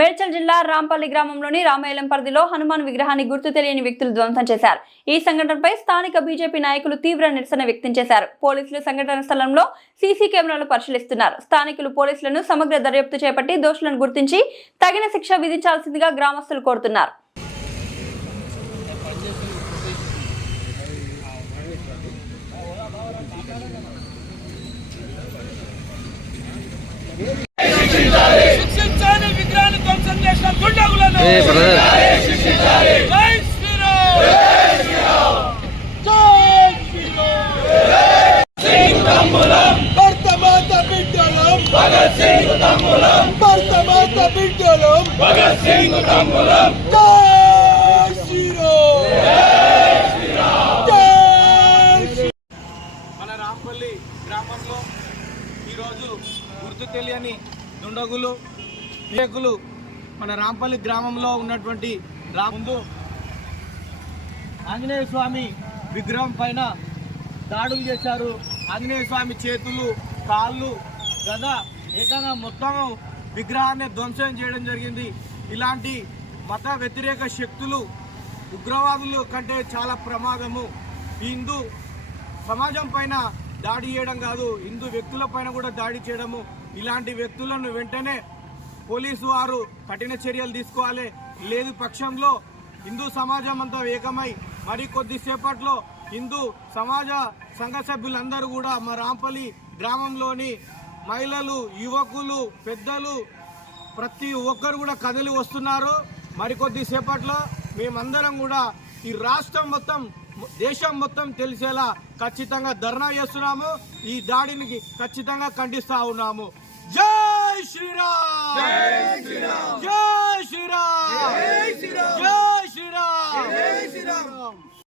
మేడ్చల్ జిల్లా రాంపల్లి గ్రామంలోని రామేలం పరిధిలో హనుమాన్ విగ్రహాన్ని గుర్తు తెలియని వ్యక్తులు ధ్వంసం చేశారు. ఈ సంఘటనపై స్థానిక బీజేపీ నాయకులు తీవ్ర నిరసన వ్యక్తం చేశారు. పోలీసులు సంఘటన స్థలంలో సీసీ కెమెరాలు పరిశీలిస్తున్నారు. స్థానికులు పోలీసులను సమగ్ర దర్యాప్తు చేపట్టి దోషులను గుర్తించి తగిన శిక్ష విధించాల్సిందిగా గ్రామస్తులు కోరుతున్నారు. విగ్రహాన్ని ధ్వంసం చేసిన దుండగులను మన రాంపల్లి గ్రామంలో ఈరోజు గుర్తు తెలియని దుండగులు నాయకులు మన రాంపల్లి గ్రామంలో ఉన్నటువంటి ముందు ఆంజనేయ స్వామి విగ్రహం పైన దాడులు చేశారు. ఆంజనేయ స్వామి చేతులు, కాళ్ళు, గద ఏకంగా మొత్తం విగ్రహాన్ని ధ్వంసం చేయడం జరిగింది. ఇలాంటి మత వ్యతిరేక శక్తులు ఉగ్రవాదులు కంటే చాలా ప్రమాదము. ఈ హిందూ సమాజం పైన దాడి చేయడం కాదు, హిందూ వ్యక్తుల పైన కూడా దాడి చేయడము. ఇలాంటి వ్యక్తులను వెంటనే పోలీసు వారు కఠిన చర్యలు తీసుకోవాలి. లేదు పక్షంలో హిందూ సమాజం అంతా ఏకమై మరి కొద్దిసేపట్లో హిందూ సమాజ సంఘ సభ్యులందరూ కూడా మా రాంపల్లి గ్రామంలోని మహిళలు, యువకులు, పెద్దలు ప్రతి ఒక్కరు కూడా కదిలి వస్తున్నారు. మరికొద్దిసేపట్లో మేమందరం కూడా ఈ రాష్ట్రం మొత్తం, దేశం మొత్తం తెలిసేలా ఖచ్చితంగా ధర్నా చేస్తున్నాము. ఈ దాడిని ఖచ్చితంగా ఖండిస్తా ఉన్నాము. జై శ్రీరామ్, జై శ్రీరామ్, జై శ్రీరామ్, జై శ్రీరామ్, జై శ్రీరామ్.